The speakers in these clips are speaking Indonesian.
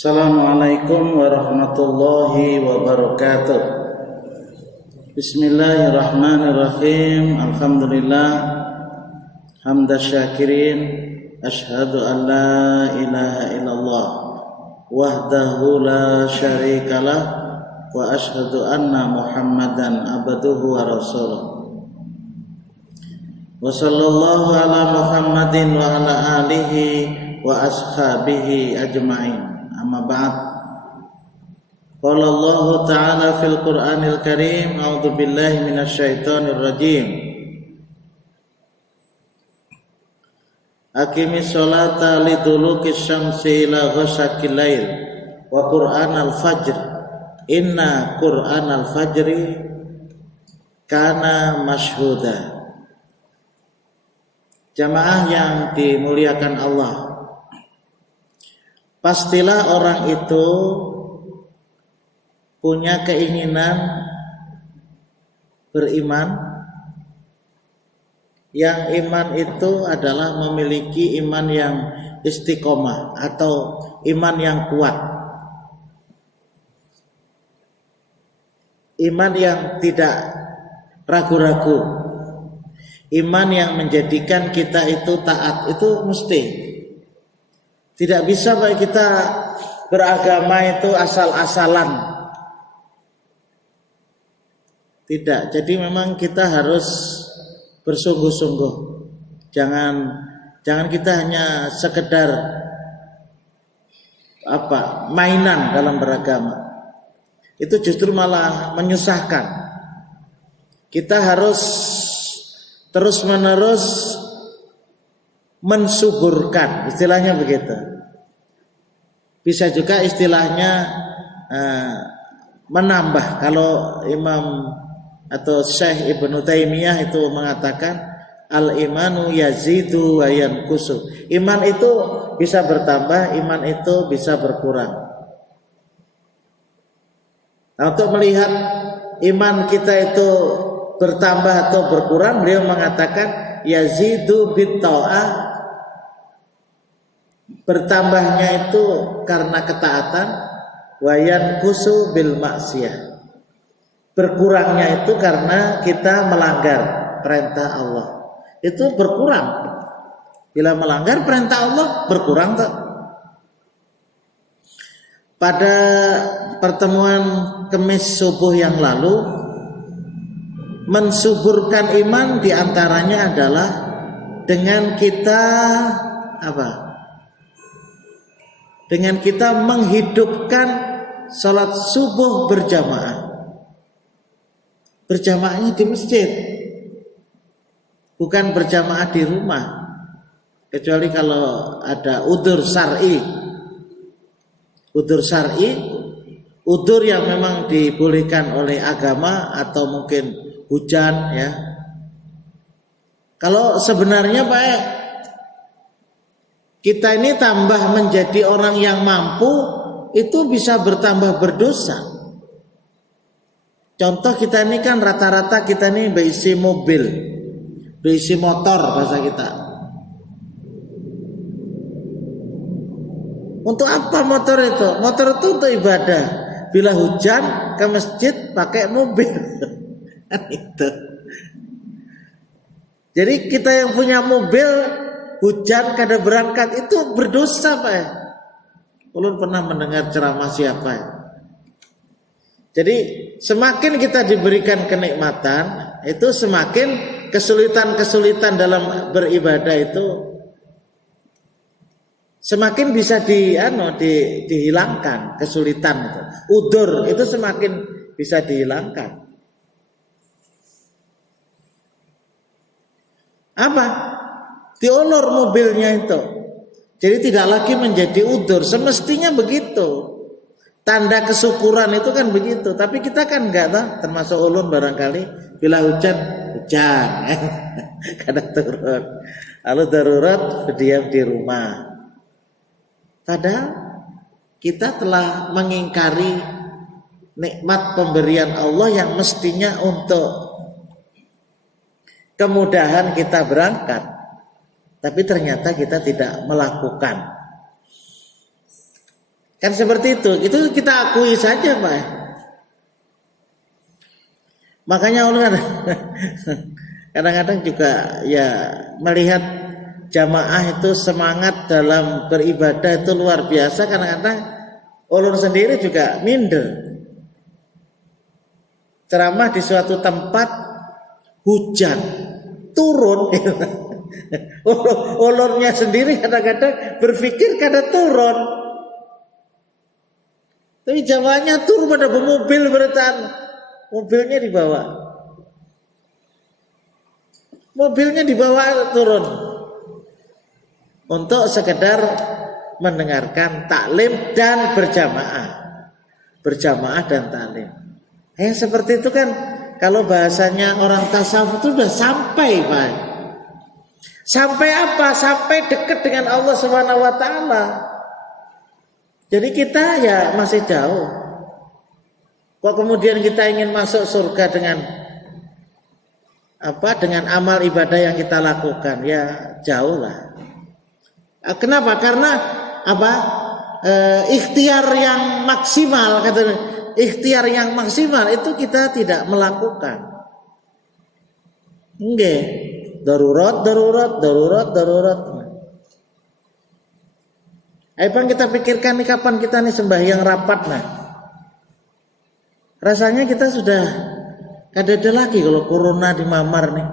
Assalamualaikum warahmatullahi wabarakatuh. Bismillahirrahmanirrahim. Alhamdulillah hamda syakirin. Asyhadu an la ilaha illallah wahdahu la syarikalah wa asyhadu anna Muhammadan abduhu wa rasuluh. Wa sallallahu ala Muhammadin wa ala alihi wa ashabihi ajma'in. Amma ba'd. Qala Allah Ta'ala fil Qur'anil Karim, a'udzu billahi minasyaitonir rajim. Aqimis sholata liduluki syamsi ila ghasaqil lail wa Qur'anal fajr. Inna Qur'anal fajri kana masyhuda. Jamaah yang dimuliakan Allah, pastilah orang itu punya keinginan beriman, yang iman itu adalah memiliki iman yang istiqomah atau iman yang kuat, iman yang tidak ragu-ragu, iman yang menjadikan kita itu taat. Itu mesti. Tidak bisa baik kita beragama itu asal-asalan. Tidak. Jadi memang kita harus bersungguh-sungguh. Jangan kita hanya sekedar mainan dalam beragama. Itu justru malah menyusahkan. Kita harus terus-menerus mensuburkan, istilahnya begitu. Bisa juga istilahnya menambah. Kalau Imam atau Syekh Ibnu Taimiyah itu mengatakan al-imanu yazidu wa yanqusu. Iman itu bisa bertambah, iman itu bisa berkurang. Nah, untuk melihat iman kita itu bertambah atau berkurang, beliau mengatakan yazidu bitta'ah. Bertambahnya itu karena ketaatan, wayan kusu bil maksiyah. Berkurangnya itu karena kita melanggar perintah Allah. Itu berkurang. Bila melanggar perintah Allah berkurang tak? Pada pertemuan Kamis subuh yang lalu, mensuburkan iman diantaranya adalah dengan kita dengan kita menghidupkan salat subuh berjamaah. Berjamaahnya di masjid, bukan berjamaah di rumah. Kecuali kalau ada udzur syar'i. Udzur syar'i, udzur yang memang dibolehkan oleh agama atau mungkin hujan ya. Kalau sebenarnya kita ini tambah menjadi orang yang mampu, itu bisa bertambah berdosa. Contoh kita ini kan rata-rata kita ini berisi mobil, berisi motor bahasa kita. Untuk apa motor itu? Motor itu untuk ibadah. Bila hujan ke masjid pakai mobil. Itu. Jadi kita yang punya mobil, hujan kada berangkat itu berdosa Pak. Ulun pernah mendengar ceramah siapa ya. Jadi semakin kita diberikan kenikmatan, itu semakin kesulitan-kesulitan dalam beribadah itu semakin bisa dihilangkan kesulitan itu. Udzur itu semakin bisa dihilangkan. Apa? Diolor mobilnya itu. Jadi tidak lagi menjadi udzur. Semestinya begitu. Tanda kesyukuran itu kan begitu. Tapi kita kan enggak tahu, termasuk ulun barangkali bila hujan kadang turun. Lalu darurat berdiam di rumah. Padahal kita telah mengingkari nikmat pemberian Allah yang mestinya untuk kemudahan kita berangkat, tapi ternyata kita tidak melakukan. Kan seperti itu kita akui saja Pak. Makanya Allah kadang-kadang juga ya melihat jamaah itu semangat dalam beribadah itu luar biasa, kadang-kadang ulun sendiri juga minder. Ceramah di suatu tempat hujan turun, ulunnya sendiri kadang-kadang berpikir kada turun, tapi jamaahnya turun pada bermobil bertahan, mobilnya dibawa turun untuk sekedar mendengarkan taklim dan berjamaah dan taklim. Seperti itu kan kalau bahasanya orang tasawuf itu sudah sampai Pak. Sampai apa? Sampai dekat dengan Allah Subhanahu wa taala. Jadi kita ya masih jauh. Kok kemudian kita ingin masuk surga dengan dengan amal ibadah yang kita lakukan? Ya jauh lah. Kenapa? Karena ikhtiar yang maksimal, ikhtiar yang maksimal itu kita tidak melakukan. Nggih, darurat. Ayo Bang, kita pikirkan nih kapan kita nih sembahyang rapat nah. Rasanya kita sudah kada ada lagi kalau corona di mamar nih.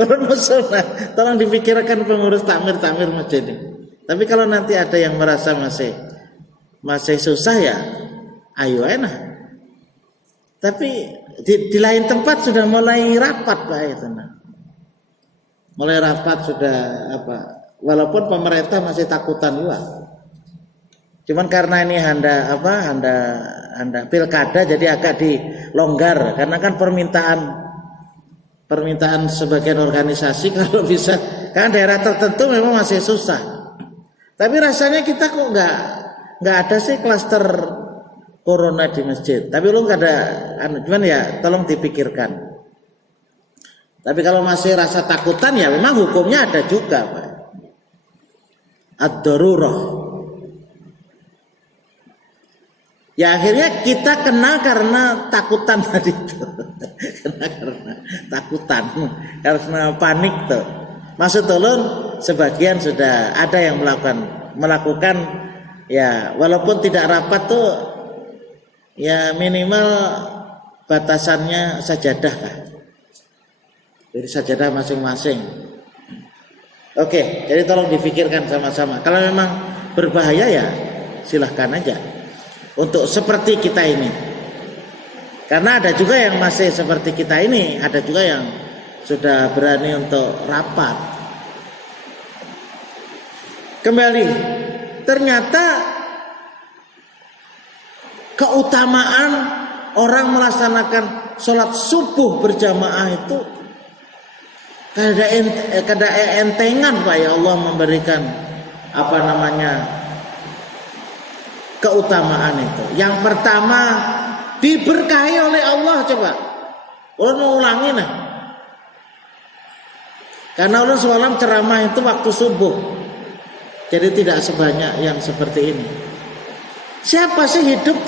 Orang musola, tolong dipikirkan pengurus takmir masjid ini. Tapi kalau nanti ada yang merasa masih susah ya, ayo enak. Tapi di lain tempat sudah mulai rapat Pak itu nah. Mulai rapat sudah walaupun pemerintah masih takutan juga. Cuman karena ini handa pilkada jadi agak dilonggar karena kan permintaan sebagian organisasi kalau bisa, kan daerah tertentu memang masih susah. Tapi rasanya kita kok nggak ada sih klaster corona di masjid. Tapi lu nggak ada, cuman ya tolong dipikirkan. Tapi kalau masih rasa takutan ya memang hukumnya ada juga Pak. Ad-darurah. Ya akhirnya kita kena karena takutan tadi itu. karena takutan, karena panik tuh. Maksud ulun sebagian sudah ada yang melakukan ya walaupun tidak rapat tuh ya minimal batasannya sajadah Pak. Dari sajadah masing-masing. Oke, jadi tolong difikirkan sama-sama. Kalau memang berbahaya ya silahkan aja. Untuk seperti kita ini. Karena ada juga yang masih seperti kita ini, ada juga yang sudah berani untuk rapat. Kembali, ternyata keutamaan orang melaksanakan sholat subuh berjamaah itu kada entengan Pak ya Allah memberikan keutamaan itu. Yang pertama diberkahi oleh Allah. Coba ulun mau ulangi nah. Karena ulun semalam ceramah itu waktu subuh. Jadi tidak sebanyak yang seperti ini. Siapa sih hidup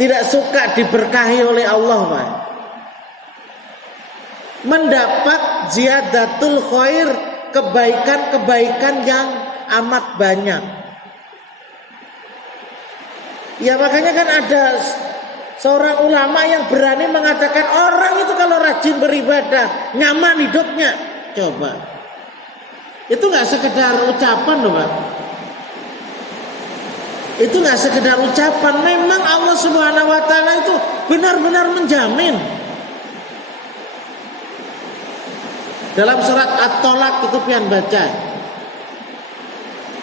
tidak suka diberkahi oleh Allah Pak? Mendapat ziyadatul khair, kebaikan-kebaikan yang amat banyak. Ya makanya kan ada seorang ulama yang berani mengatakan orang itu kalau rajin beribadah nyaman hidupnya. Coba, itu nggak sekedar ucapan loh Pak. Itu nggak sekedar ucapan. Memang Allah Subhanahu Wa Taala itu benar-benar menjamin. Dalam surat At-Tolak itu pian baca.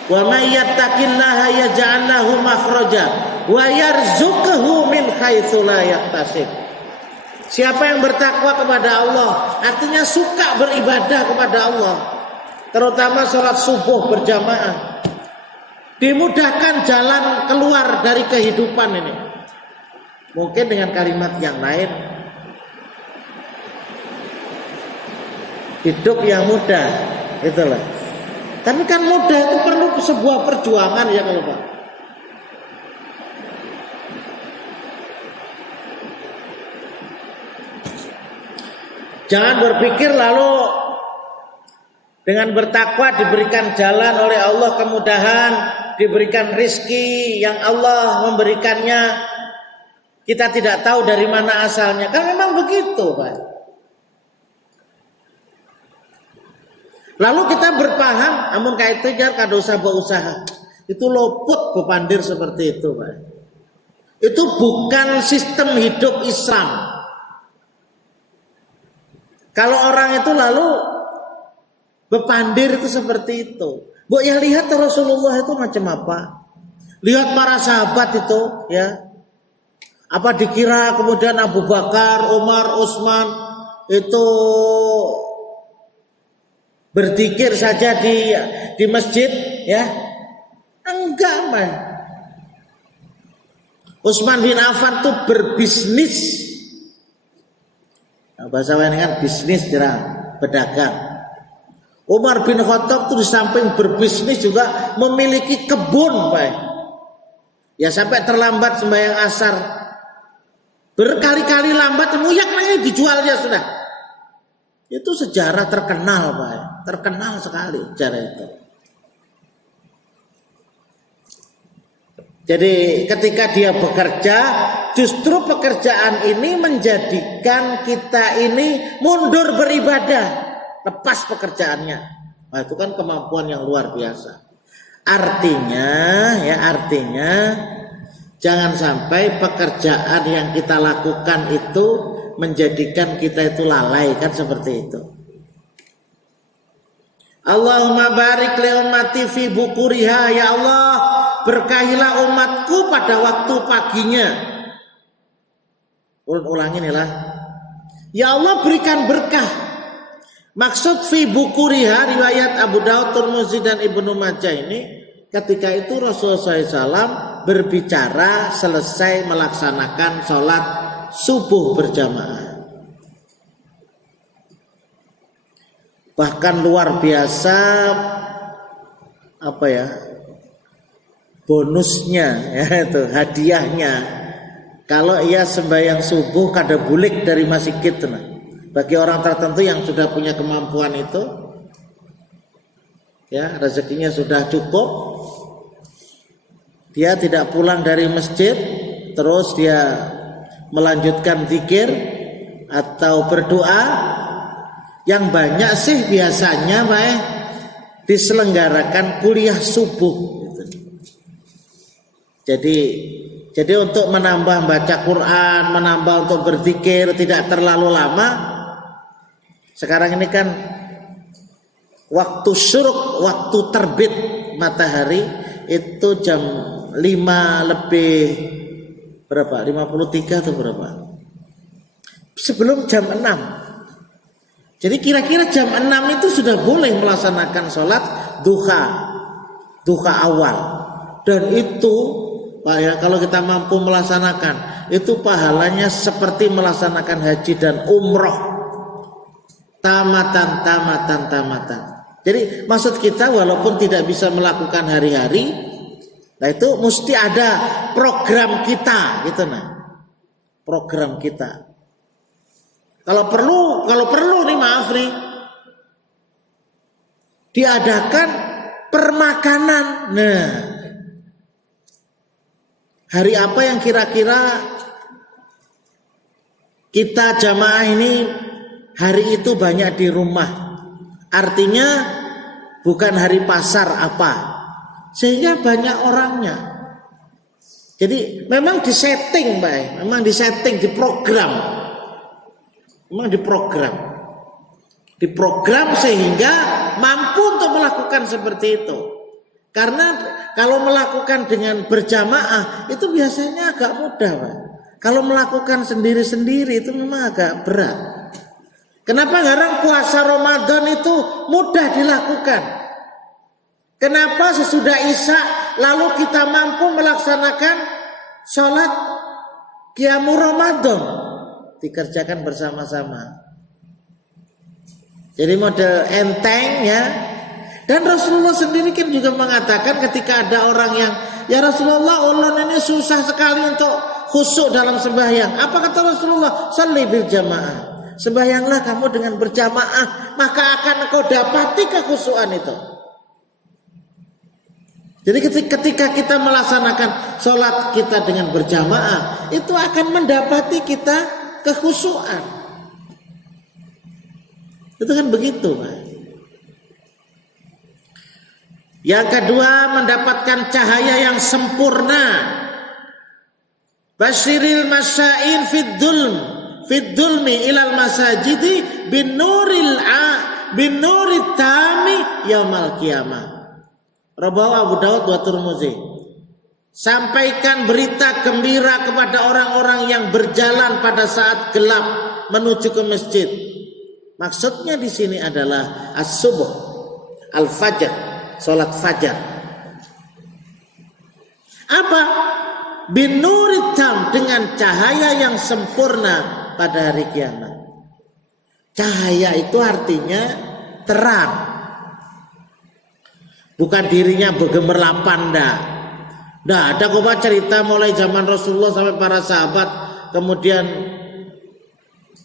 Wa may yattaqillaha yaj'al lahu makhraja wa yarzuqhu min haitsu la yahtasib. Siapa yang bertakwa kepada Allah, artinya suka beribadah kepada Allah, terutama sholat subuh berjamaah, dimudahkan jalan keluar dari kehidupan ini. Mungkin dengan kalimat yang lain, hidup yang mudah, itulah. Tapi kan mudah itu perlu sebuah perjuangan ya kalau Pak. Jangan berpikir lalu dengan bertakwa diberikan jalan oleh Allah kemudahan, diberikan rizki yang Allah memberikannya. Kita tidak tahu dari mana asalnya. Kan memang begitu Pak. Lalu kita berpaham, namun kayak itu jar kada usah berusaha. Itu luput bepandir seperti itu Pak. Itu bukan sistem hidup Islam. Kalau orang itu lalu bepandir itu seperti itu. Bu ya lihat Rasulullah itu macam apa. Lihat para sahabat itu ya. Apa dikira kemudian Abu Bakar, Umar, Utsman itu berzikir saja di masjid ya? Enggak, man. Utsman bin Affan tuh berbisnis. Nah, bahasa lain kan bisnis berdagang. Umar bin Khattab tuh di samping berbisnis juga memiliki kebun, Pak. Ya sampai terlambat sembahyang asar. Berkali-kali lambat, nguyak lagi dijualnya sudah. Itu sejarah terkenal, Pak. Terkenal sekali sejarah itu. Jadi ketika dia bekerja, justru pekerjaan ini menjadikan kita ini mundur beribadah, lepas pekerjaannya. Nah, itu kan kemampuan yang luar biasa. Artinya jangan sampai pekerjaan yang kita lakukan itu menjadikan kita itu lalai, kan seperti itu. Allahumma barik li ummati fi bukuriha, ya Allah berkahilah umatku pada waktu paginya. Ulangin ya lah. Ya Allah berikan berkah. Maksud fi bukuriha riwayat Abu Daud, Tirmidzi dan Ibnu Majah ini ketika itu Rasulullah SAW berbicara selesai melaksanakan sholat subuh berjamaah. Bahkan luar biasa bonusnya ya itu hadiahnya. Kalau ia sembahyang subuh kada bulik dari masjid nah. Bagi orang tertentu yang sudah punya kemampuan itu ya rezekinya sudah cukup, dia tidak pulang dari masjid terus dia melanjutkan zikir atau berdoa. Yang banyak sih biasanya diselenggarakan kuliah subuh gitu. Jadi untuk menambah baca Quran, menambah untuk berzikir tidak terlalu lama. Sekarang ini kan waktu syuruk, waktu terbit matahari itu jam 5 lebih berapa? 53 atau berapa? Sebelum jam 6. Jadi kira-kira jam 6 itu sudah boleh melaksanakan sholat duha awal. Dan itu Pak ya, kalau kita mampu melaksanakan itu pahalanya seperti melaksanakan haji dan umroh. Tamatan. Jadi maksud kita walaupun tidak bisa melakukan hari-hari, nah itu mesti ada program kita gitu nah. Program kita. Kalau perlu nih maaf nih, diadakan permakanan. Nah, hari apa yang kira-kira kita jamaah ini hari itu banyak di rumah. Artinya bukan hari pasar apa, sehingga banyak orangnya. Jadi memang disetting, Pak. Memang disetting, diprogram. Memang diprogram sehingga mampu untuk melakukan seperti itu. Karena kalau melakukan dengan berjamaah itu biasanya agak mudah, Pak. Kalau melakukan sendiri-sendiri itu memang agak berat. Kenapa sekarang puasa Ramadan itu mudah dilakukan? Kenapa sesudah Isya lalu kita mampu melaksanakan sholat Qiyamul Ramadan? Dikerjakan bersama-sama. Jadi model enteng ya. Dan Rasulullah sendiri kan juga mengatakan ketika ada orang yang, ya Rasulullah, ulun ini susah sekali untuk khusyuk dalam sembahyang. Apa kata Rasulullah? Shalli bil jamaah. Sembahyanglah kamu dengan berjamaah, maka akan engkau dapati kekhusyuan itu. Jadi ketika kita melaksanakan sholat kita dengan berjamaah, itu akan mendapati kita kekhusyuan. Itu kan begitu, Pak. Yang kedua, mendapatkan cahaya yang sempurna. Basyiril masyain fid dulmi ilal masajidi bin nurit tami yaumal qiyamah. Rawahu Abu Daud wa Tirmidzi. Sampaikan berita gembira kepada orang-orang yang berjalan pada saat gelap menuju ke masjid. Maksudnya di sini adalah as-subuh, al-fajr, salat fajar. Apa? Binurit tam, dengan cahaya yang sempurna pada hari kiamat. Cahaya itu artinya terang. Bukan dirinya bergemerlapan, dah. Nah, ada kok cerita mulai zaman Rasulullah sampai para sahabat, kemudian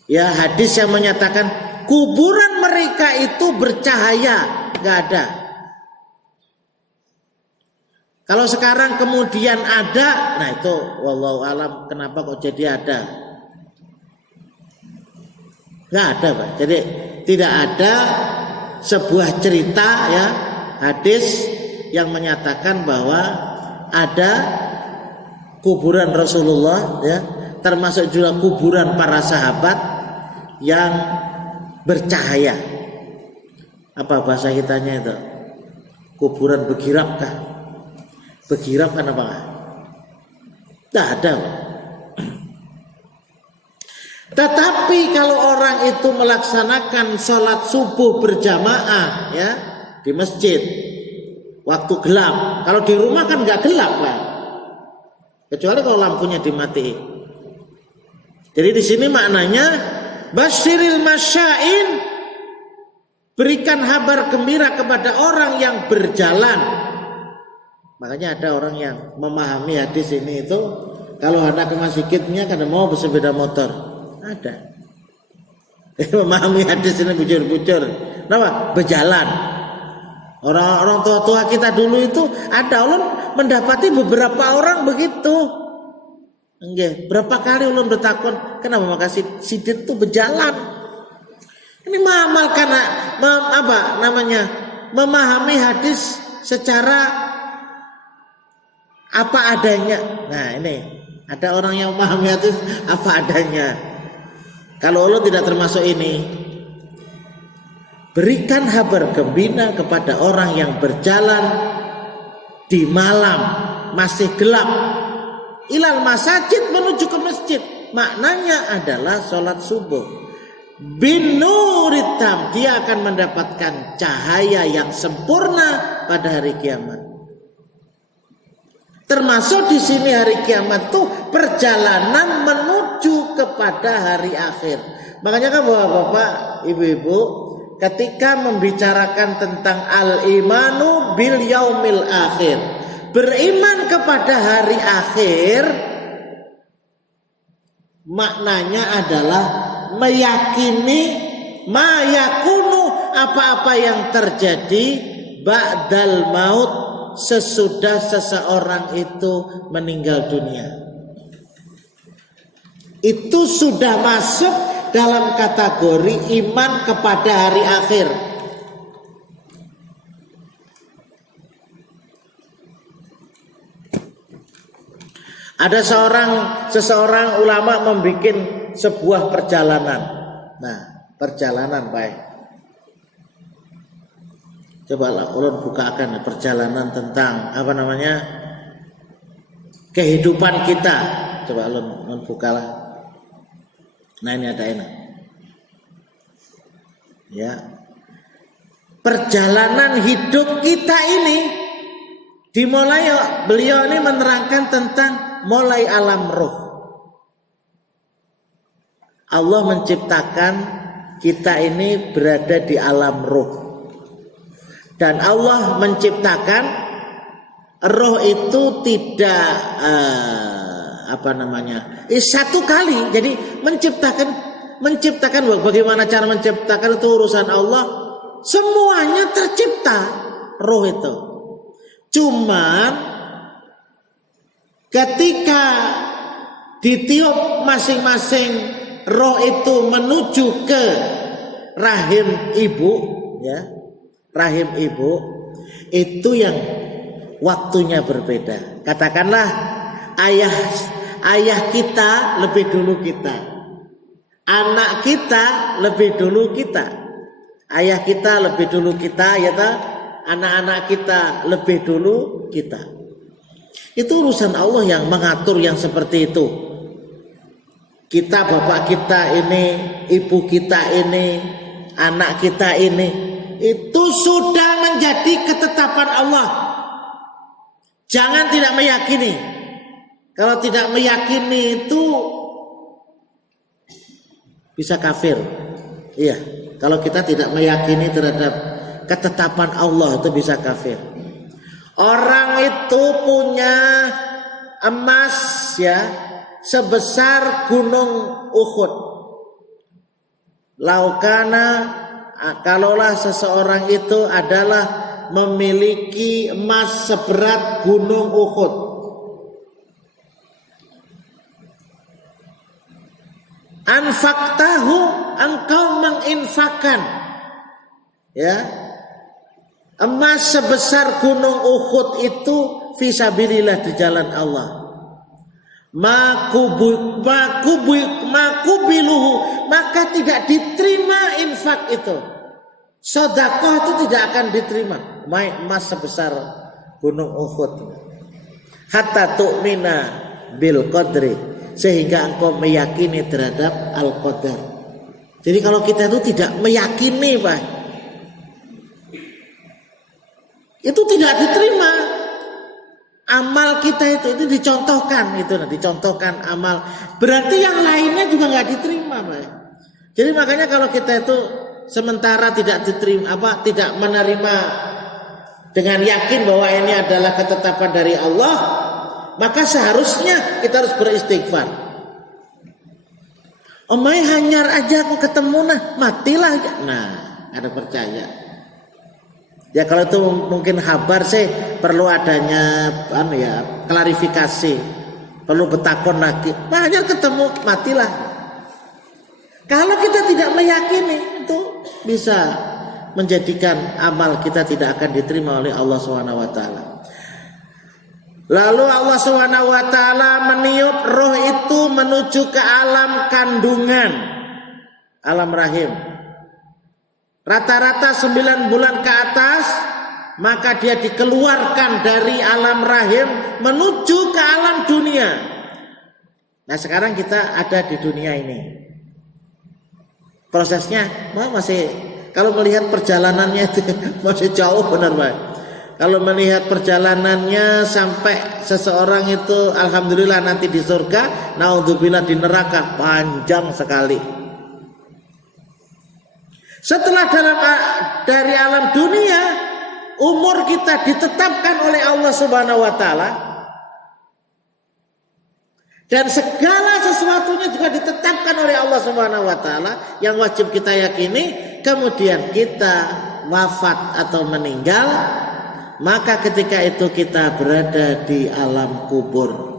ya hadis yang menyatakan kuburan mereka itu bercahaya, nggak ada. Kalau sekarang kemudian ada, nah itu wallahu alam kenapa kok jadi ada? Nggak ada, Pak. Jadi tidak ada sebuah cerita ya hadis yang menyatakan bahwa ada kuburan Rasulullah ya, termasuk juga kuburan para sahabat yang bercahaya. Apa bahasa kitanya itu? Kuburan begirap kah? Begirap kan apa? Tidak ada. Tetapi kalau orang itu melaksanakan sholat subuh berjamaah ya di masjid waktu gelap, kalau di rumah kan nggak gelap, Pak. Kecuali kalau lampunya dimatiin. Jadi di sini maknanya basyiril masyain, berikan kabar gembira kepada orang yang berjalan. Makanya ada orang yang memahami hadis ini itu kalau anak ke masjidnya kadang mau bersepeda motor. Ada. Memahami hadis ini bujur-bujur. Kenapa? Berjalan. Orang-orang tua-tua kita dulu itu ada, ulun mendapati beberapa orang begitu. Nggih, berapa kali ulun bertakon, kenapa makasih sidit itu berjalan? Ini mengamalkan memahami hadis secara apa adanya. Nah, ini ada orang yang memahami hadis apa adanya. Kalau ulun tidak termasuk ini. Berikan kabar gembira kepada orang yang berjalan di malam masih gelap ilal masajid, menuju ke masjid. Maknanya adalah sholat subuh. Binuritam, dia akan mendapatkan cahaya yang sempurna pada hari kiamat. Termasuk di sini hari kiamat itu perjalanan menuju kepada hari akhir. Makanya kan bapak-bapak, ibu-ibu, ketika membicarakan tentang al-imanu bil yaumil akhir, beriman kepada hari akhir, maknanya adalah meyakini mayakunu, apa-apa yang terjadi ba'dal maut, sesudah seseorang itu meninggal dunia. Itu sudah masuk dalam kategori iman kepada hari akhir. Ada seseorang ulama membuat sebuah perjalanan. Nah, perjalanan baik. Coba ulun bukakan perjalanan tentang kehidupan kita. Coba ulun bukalah. Nah, ini ada enak. Ya. Perjalanan hidup kita ini dimulai, beliau ini menerangkan tentang mulai alam roh. Allah menciptakan kita ini berada di alam roh. Dan Allah menciptakan roh itu tidak satu kali. Jadi menciptakan bagaimana cara menciptakan itu urusan Allah. Semuanya tercipta roh itu. Cuman ketika ditiup masing-masing roh itu menuju ke rahim ibu, ya, rahim ibu, itu yang waktunya berbeda. Katakanlah ayah kita lebih dulu kita, anak kita lebih dulu kita, ayah kita lebih dulu kita, ya ta? Anak-anak kita lebih dulu kita. Itu urusan Allah yang mengatur yang seperti itu. Kita, bapak kita ini, ibu kita ini, anak kita ini, itu sudah menjadi ketetapan Allah. Jangan tidak meyakini. Kalau tidak meyakini itu bisa kafir. Iya, kalau kita tidak meyakini terhadap ketetapan Allah itu bisa kafir. Orang itu punya emas, ya, sebesar gunung Uhud. Laukana, kalaulah seseorang itu adalah memiliki emas seberat gunung Uhud, anfaktahu, engkau menginfakkan, ya, emas sebesar gunung Uhud itu fisabilillah di jalan Allah. Makubiluhu, maka tidak diterima infak itu. Sedekah itu tidak akan diterima. Emas sebesar gunung Uhud. Hatta tu'mina bil qadri, sehingga engkau meyakini terhadap al-qadar. Jadi kalau kita itu tidak meyakini, Pak, itu tidak diterima. Amal kita itu dicontohkan, dicontohkan amal. Berarti yang lainnya juga nggak diterima, Pak. Jadi makanya kalau kita itu sementara tidak diterima, tidak menerima dengan yakin bahwa ini adalah ketetapan dari Allah, maka seharusnya kita harus beristighfar. Omai hanyar aja aku ketemu, matilah aja. Nah, ada percaya. Ya kalau itu mungkin kabar sih perlu adanya klarifikasi, perlu betakon lagi. Hanya ketemu, matilah. Kalau kita tidak meyakini, itu bisa menjadikan amal kita tidak akan diterima oleh Allah SWT. Lalu Allah SWT meniup roh itu menuju ke alam kandungan, alam rahim. Rata-rata 9 bulan ke atas, maka dia dikeluarkan dari alam rahim menuju ke alam dunia. Nah sekarang kita ada di dunia ini. Prosesnya masih, kalau melihat perjalanannya itu masih jauh, benar Pak. Kalau melihat perjalanannya sampai seseorang itu alhamdulillah nanti di surga, naudzubillah di neraka, panjang sekali. Setelah dari alam dunia, umur kita ditetapkan oleh Allah Subhanahu wa taala, dan segala sesuatunya juga ditetapkan oleh Allah Subhanahu wa taala yang wajib kita yakini. Kemudian kita wafat atau meninggal, maka ketika itu kita berada di alam kubur.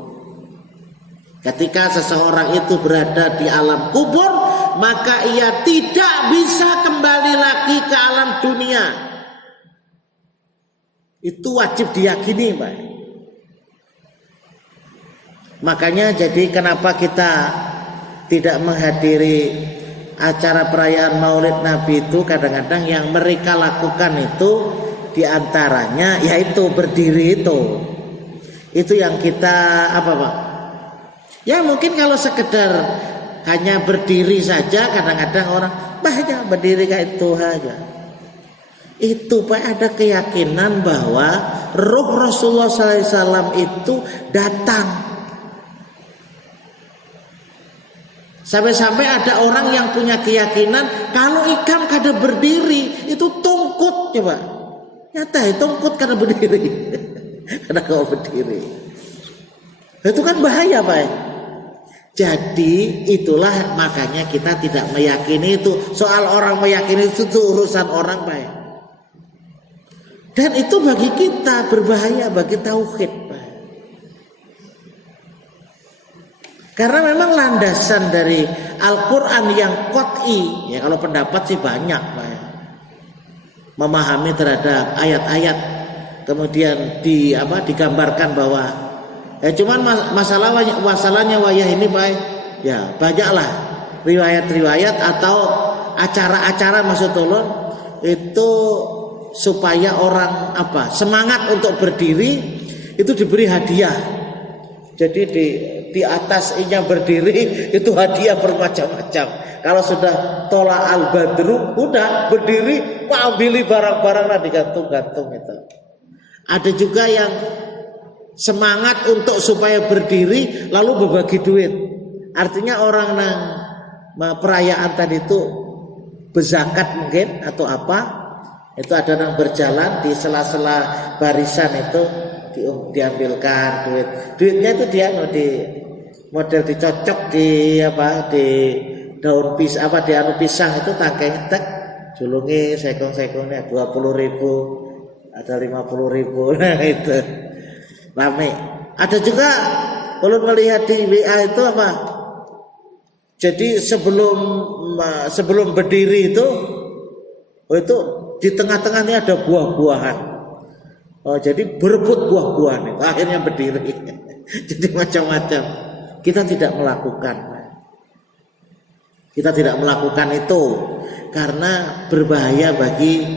Ketika seseorang itu berada di alam kubur, maka ia tidak bisa kembali lagi ke alam dunia. Itu wajib diyakini, Pak. Makanya jadi kenapa kita tidak menghadiri acara perayaan Maulid Nabi itu, kadang-kadang yang mereka lakukan itu diantaranya yaitu berdiri itu. Itu yang kita Pak? Ya mungkin kalau sekedar hanya berdiri saja, kadang-kadang orang banyak berdiri kayak itu aja. Itu Pak, ada keyakinan bahwa roh Rasulullah SAW itu datang. Sampai-sampai ada orang yang punya keyakinan kalau ikam kada berdiri itu tungkut, coba. Nyata itu tongkut karena berdiri. Karena kau berdiri. Itu kan bahaya Pak. Jadi itulah makanya kita tidak meyakini itu. Soal orang meyakini itu urusan orang Pak. Dan itu bagi kita berbahaya, bagi tauhid Pak. Karena memang landasan dari Al-Quran yang qat'i, ya kalau pendapat sih banyak Pak. Memahami terhadap ayat-ayat, kemudian digambarkan bahwa ya cuman masalahnya wayah ini Pak, ya banyaklah riwayat-riwayat atau acara-acara maksud tolong itu supaya orang semangat untuk berdiri itu diberi hadiah. Jadi di atasnya berdiri itu hadiah bermacam-macam. Kalau sudah tola al-badru udah berdiri, ambil barang-barang digantung-gantung itu. Ada juga yang semangat untuk supaya berdiri lalu berbagi duit. Artinya orang yang perayaan tadi itu berzakat mungkin atau apa, itu ada yang berjalan di sela-sela barisan itu diambilkan duitnya itu dia model dicocok di daun pisang pisang itu tangkeng tek julungi sekong-sekongnya 20.000 ada 50.000 nah itu rame. Ada juga kalau melihat di WA itu jadi sebelum berdiri itu di tengah-tengahnya ada buah-buahan. Jadi berebut buah-buahan, akhirnya berdiri. Jadi macam-macam. Kita tidak melakukan itu karena berbahaya bagi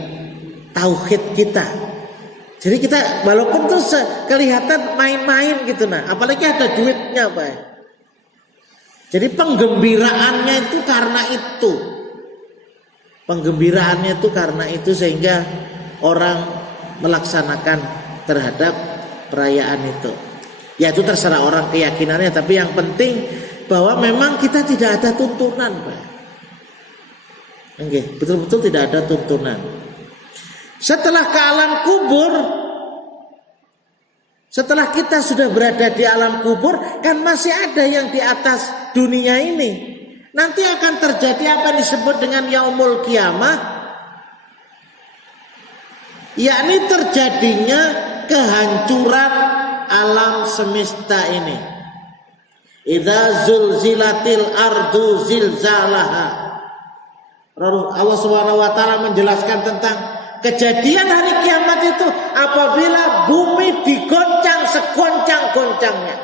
tauhid kita. Jadi kita walaupun terus kelihatan main-main gitu apalagi ada duitnya Pak. Jadi penggembiraannya itu karena itu sehingga orang melaksanakan terhadap perayaan itu. Ya itu terserah orang keyakinannya, tapi yang penting bahwa memang kita tidak ada tuntunan, Pak. Oke, betul-betul tidak ada tuntunan. Setelah ke alam kubur, setelah kita sudah berada di alam kubur, kan masih ada yang di atas dunia ini. Nanti akan terjadi apa yang disebut dengan yaumul kiamah, yakni terjadinya kehancuran alam semesta ini. Idza zulzilatil ardu zilzalaha. Allah Subhanahu wa taala menjelaskan tentang kejadian hari kiamat itu apabila bumi digoncang segoncang-goncangnya.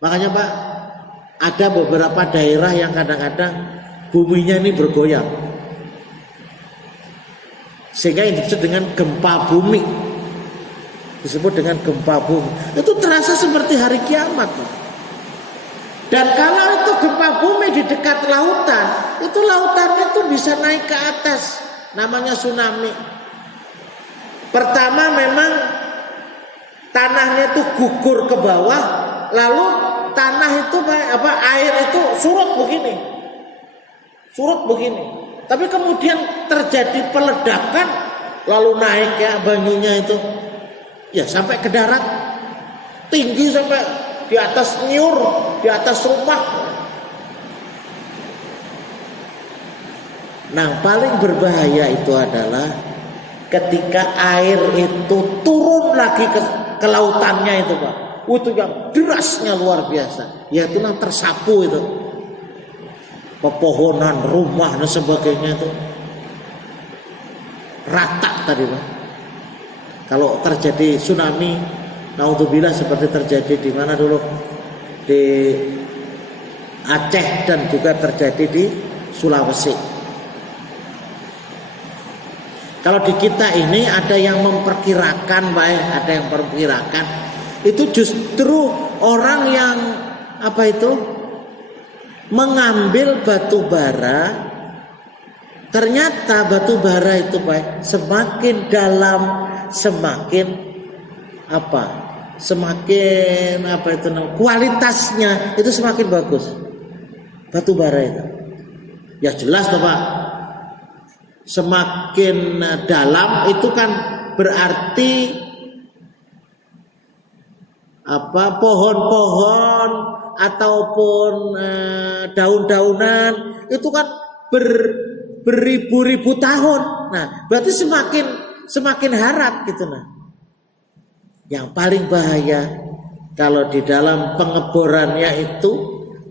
Makanya Pak, ada beberapa daerah yang kadang-kadang buminya ini bergoyang. Sehingga yang disebut dengan gempa bumi. Disebut dengan gempa bumi. Itu terasa seperti hari kiamat. Dan kalau itu gempa bumi di dekat lautan, itu lautannya itu bisa naik ke atas. Namanya tsunami. Pertama memang tanahnya itu gugur ke bawah, lalu tanah itu air itu surut begini. Tapi kemudian terjadi peledakan, lalu naik ya banyunya itu, ya sampai ke darat, tinggi sampai di atas nyur, di atas rumah. Nah paling berbahaya itu adalah ketika air itu turun lagi ke lautannya itu Pak. Itu yang derasnya luar biasa, yaitu yang tersapu itu. Pepohonan, rumah dan sebagainya itu rata tadi Pak. Kalau terjadi tsunami, naudzubillah seperti terjadi di mana dulu di Aceh dan juga terjadi di Sulawesi. Kalau di kita ini ada yang memperkirakan Pak, itu justru orang yang mengambil batu bara, ternyata batu bara itu Pak semakin dalam semakin kualitasnya itu semakin bagus batu bara itu. Ya jelas toh Pak, semakin dalam, itu kan berarti pohon-pohon ataupun daun-daunan itu kan beribu-ribu tahun. Nah, berarti semakin harap gitu. Nah, yang paling bahaya kalau di dalam pengeborannya itu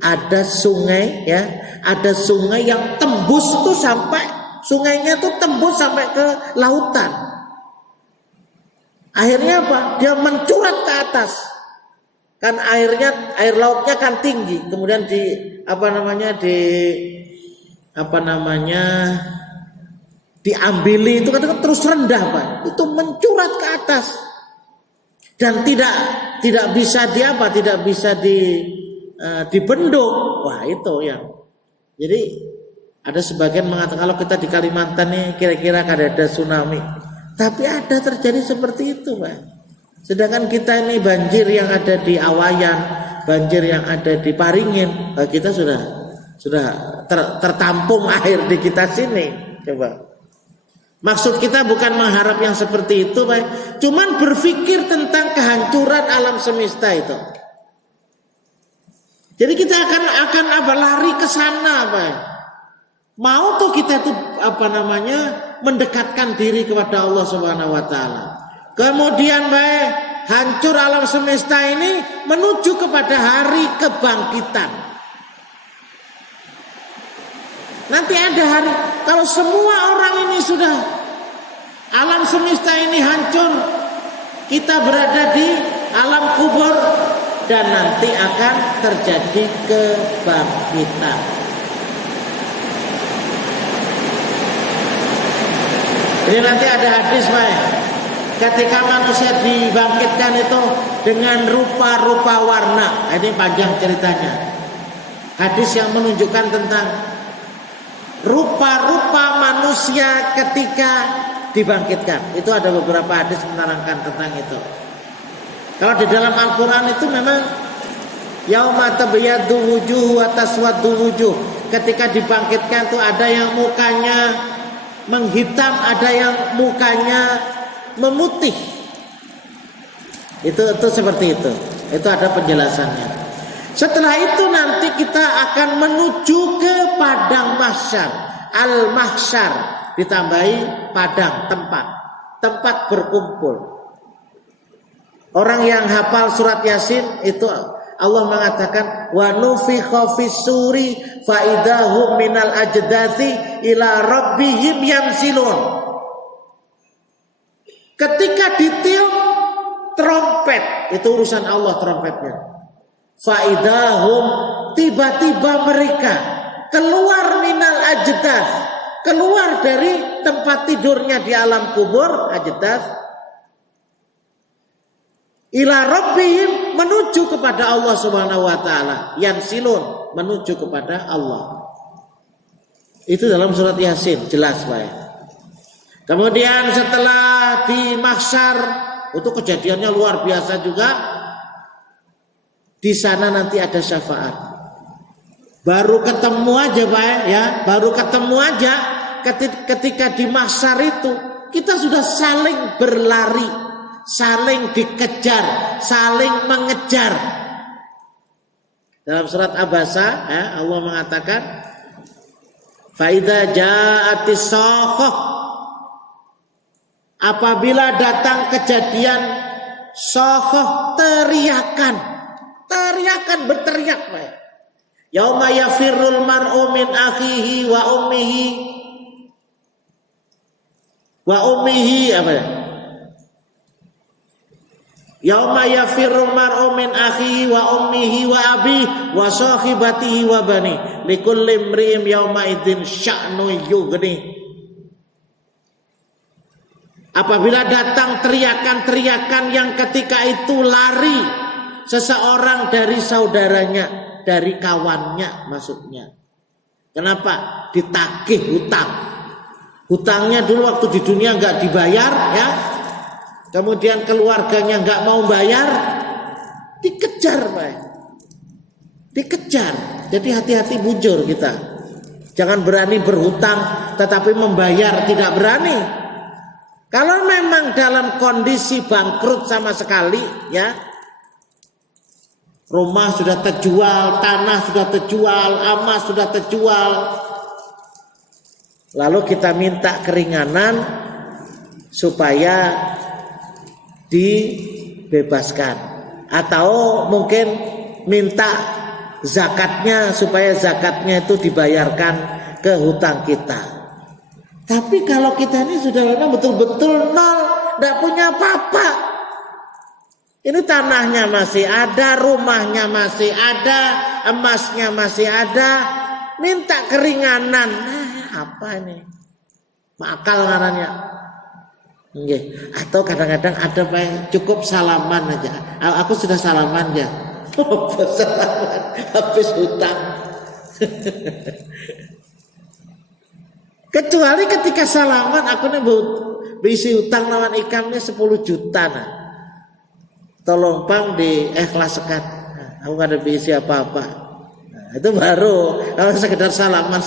ada sungai, ya, ada sungai yang tembus tuh sampai sungainya tuh tembus sampai ke lautan. Akhirnya apa? Dia mencurat ke atas. Kan air lautnya kan tinggi, kemudian diambili itu kan terus rendah, Pak. Itu mencurat ke atas. Dan tidak bisa dibendung. Wah, itu yang. Jadi ada sebagian mengatakan kalau kita di Kalimantan nih kira-kira akan ada tsunami. Tapi ada terjadi seperti itu, Pak. Sedangkan kita ini banjir yang ada di Awayan, banjir yang ada di Paringin, kita sudah tertampung air di kita sini. Coba. Maksud kita bukan mengharap yang seperti itu, Pak. Cuman berpikir tentang kehancuran alam semesta itu. Jadi kita akan lari ke sana, Pak. Mau tuh kita tuh mendekatkan diri kepada Allah Subhanahu wa taala. Kemudian hancur alam semesta ini menuju kepada hari kebangkitan. Nanti ada hari kalau semua orang ini sudah alam semesta ini hancur, kita berada di alam kubur dan nanti akan terjadi kebangkitan. Ini nanti ada hadis, Pak. Ketika manusia dibangkitkan itu dengan rupa-rupa warna. Ini panjang ceritanya. Hadis yang menunjukkan tentang rupa-rupa manusia ketika dibangkitkan. Itu ada beberapa hadis menerangkan tentang itu. Kalau di dalam Al-Quran itu memang yauma tabyaddu wujuh wa taswaddu wujuh. Ketika dibangkitkan itu ada yang mukanya menghitam, ada yang mukanya memutih. Itu seperti itu. Itu ada penjelasannya. Setelah itu nanti kita akan menuju ke padang mahsyar. Al-mahsyar ditambahi padang, tempat berkumpul. Orang yang hafal surat Yasin itu Allah mengatakan wa nufikha fis-suri fa idahum minal ajdathi ila rabbihim yansilun. Ketika ditiup trompet, itu urusan Allah trompetnya. Faidahum, tiba-tiba mereka keluar minal ajdath, keluar dari tempat tidurnya di alam kubur, ajdath, ila rabbihim, menuju kepada Allah Subhanahu wa taala, yansilun, menuju kepada Allah. Itu dalam surat Yasin, jelas, Pak. Kemudian setelah di mahsyar itu kejadiannya luar biasa juga. Di sana nanti ada syafaat. Baru ketemu aja, Pak, ya, baru ketemu aja ketika di mahsyar itu kita sudah saling berlari, saling dikejar, saling mengejar. Dalam surat Abasa, ya, Allah mengatakan fa idza ja'atis sakhah, apabila datang kejadian sakhah, teriakan berteriak, Pak. Yauma yafirrul mar'u min akhihi wa ummihi apa ya? Yauma yafirrul mar'u min akhihi wa ummihi wa abihi wa sahibatihi wa bani likulli imri'in yauma idzin sya'nu yughni. Apabila datang teriakan-teriakan yang ketika itu lari seseorang dari saudaranya, dari kawannya maksudnya. Kenapa? Ditagih hutang. Hutangnya dulu waktu di dunia nggak dibayar, ya. Kemudian keluarganya nggak mau bayar, dikejar, Pak. Dikejar. Jadi hati-hati bujur kita. Jangan berani berhutang tetapi membayar tidak berani. Kalau memang dalam kondisi bangkrut sama sekali, ya, rumah sudah terjual, tanah sudah terjual, emas sudah terjual, lalu kita minta keringanan supaya dibebaskan, atau mungkin minta zakatnya supaya zakatnya itu dibayarkan ke hutang kita. Tapi kalau kita ini sudah betul-betul nol, tidak punya apa-apa, ini tanahnya masih ada, rumahnya masih ada, emasnya masih ada, minta keringanan, apa ini? Makal ngarannya. Atau kadang-kadang ada Pak, cukup salaman aja. Aku sudah salaman ya. Salaman habis hutang. Kecuali ketika salaman aku nih berisi hutang lawan ikannya 10 juta nah. Tolong Bang diikhlaskan. Aku gak ada berisi apa-apa. Nah, itu baru kalau sekedar salaman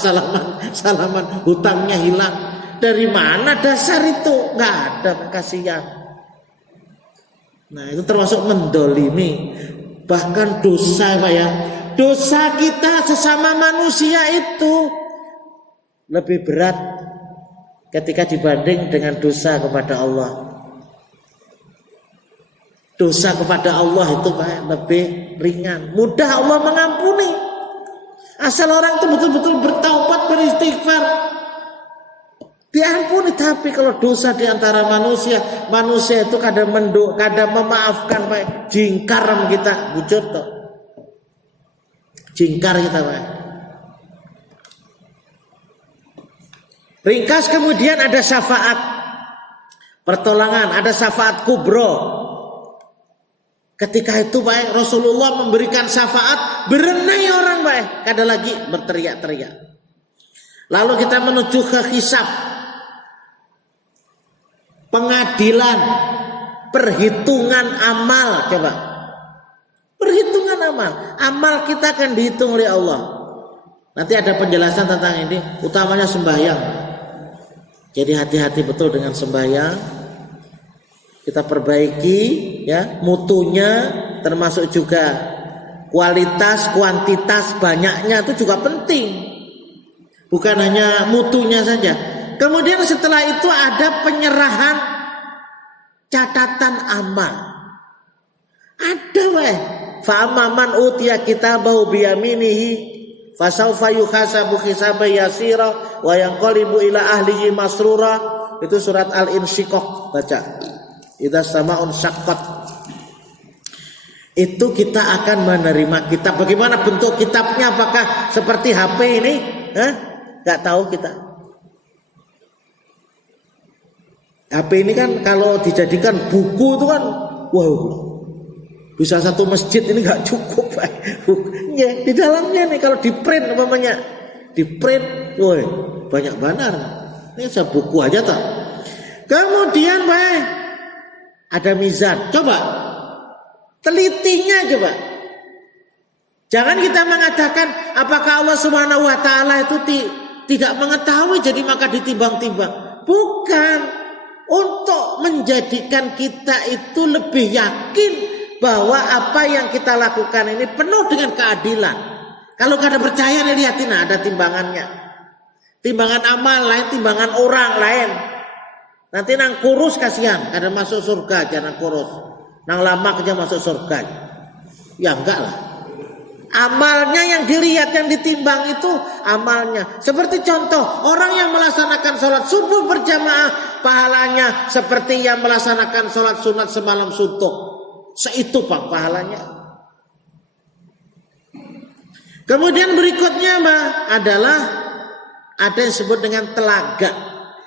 hutangnya hilang. Dari mana dasar itu? Gak ada, kasihan. Nah, itu termasuk mendolimi. Bahkan dosa Pak ya. Dosa kita sesama manusia itu lebih berat ketika dibanding dengan dosa kepada Allah. Dosa kepada Allah itu Pak lebih ringan, mudah Allah mengampuni. Asal orang itu betul-betul bertaubat, beristighfar, diampuni. Tapi kalau dosa di antara manusia itu kadang memaafkan Pak, jingkar kita, bujur toh. Jingkar kita Pak. Ringkas kemudian ada syafaat pertolongan, ada syafaat kubro. Ketika itu Pak Rasulullah memberikan syafaat, berenai orang Pak, kada lagi berteriak-teriak. Lalu kita menuju ke hisab, pengadilan, perhitungan amal. Coba perhitungan amal kita akan dihitung oleh Allah. Nanti ada penjelasan tentang ini, utamanya sembahyang. Jadi hati-hati betul dengan sembahyang. Kita perbaiki ya mutunya, termasuk juga kualitas, kuantitas, banyaknya itu juga penting. Bukan hanya mutunya saja. Kemudian setelah itu ada penyerahan catatan amal. Ada weh. Fa amman utiya kitabahu biyaminihi fasaufa yuhasabu hisaban yasira wa yanqalibu ila ahlihi masrura. Itu surat Al-Insyiqaq, baca. Idza sama'un syaqqat. Itu kita akan menerima kitab. Bagaimana bentuk kitabnya? Apakah seperti HP ini? Gak tahu kita. HP ini kan kalau dijadikan buku itu kan, wow, bisa satu masjid ini gak cukup. Ya, di dalamnya nih kalau di print umpamanya, di print, woi, banyak benar. Ini sebuku aja tak. Kemudian baik, ada mizan. Coba telitinya coba. Jangan kita mengatakan apakah Allah Subhanahu wa taala itu tidak mengetahui jadi maka ditimbang-timbang. Bukan, untuk menjadikan kita itu lebih yakin bahwa apa yang kita lakukan ini penuh dengan keadilan. Kalau kada percaya nih lihatin ada timbangannya. Timbangan amal lain, timbangan orang lain. Nanti nang kurus kasihan, kada masuk surga aja nang kurus. Nang lama aja masuk surga. Ya enggak lah. Amalnya yang dilihat, yang ditimbang itu amalnya. Seperti contoh, orang yang melaksanakan sholat subuh berjamaah, pahalanya seperti yang melaksanakan sholat sunat semalam suntuk. Seitu Pak pahalanya. Kemudian berikutnya adalah ada yang disebut dengan telaga.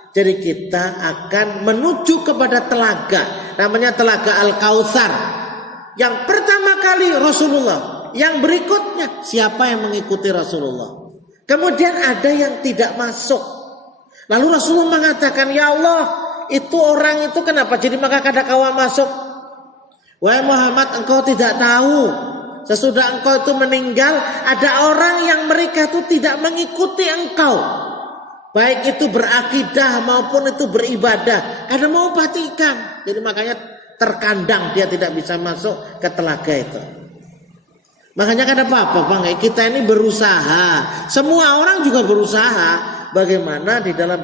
Jadi kita akan menuju kepada telaga. Namanya telaga Al-Kautsar. Yang pertama kali Rasulullah. Yang berikutnya siapa yang mengikuti Rasulullah. Kemudian ada yang tidak masuk. Lalu Rasulullah mengatakan, ya Allah, itu orang itu kenapa jadi maka kada kawa masuk. Wahai Muhammad, engkau tidak tahu sesudah engkau itu meninggal, ada orang yang mereka itu tidak mengikuti engkau, baik itu berakidah maupun itu beribadah, ada mau patikan. Jadi makanya terkandang dia tidak bisa masuk ke telaga itu. Makanya kan apa Bang, kita ini berusaha, semua orang juga berusaha bagaimana di dalam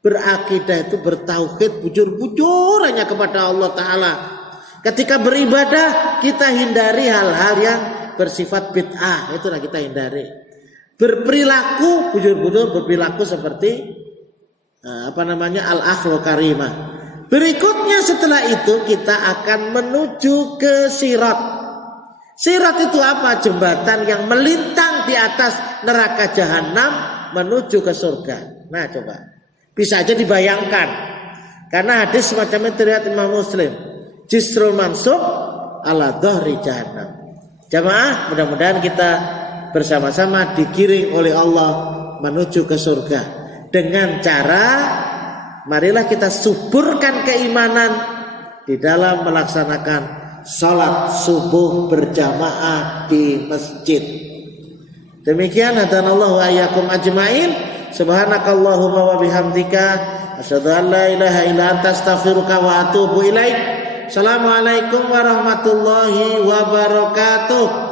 berakidah itu bertauhid bujur-bujur hanya kepada Allah Ta'ala. Ketika beribadah kita hindari hal-hal yang bersifat bid'ah, itulah kita hindari. Berperilaku bujur-bujur, berperilaku seperti al-akhlaq karimah. Berikutnya setelah itu kita akan menuju ke sirat. Sirat itu apa? Jembatan yang melintang di atas neraka jahanam menuju ke surga. Nah coba, bisa aja dibayangkan, karena hadis semacam itu riwayat Imam Muslim, Jisrul mansub ala dhahri jahannam. Jamaah, mudah-mudahan kita bersama-sama digiring oleh Allah menuju ke surga dengan cara, marilah kita suburkan keimanan di dalam melaksanakan salat subuh berjamaah di masjid. Demikian, hadanallahu wa iyyakum ajmain. Subhanakallahumma wa bihamdika asyhadu an la ilaha illa anta astaghfiruka wa atubu ilaik. Assalamualaikum warahmatullahi wabarakatuh.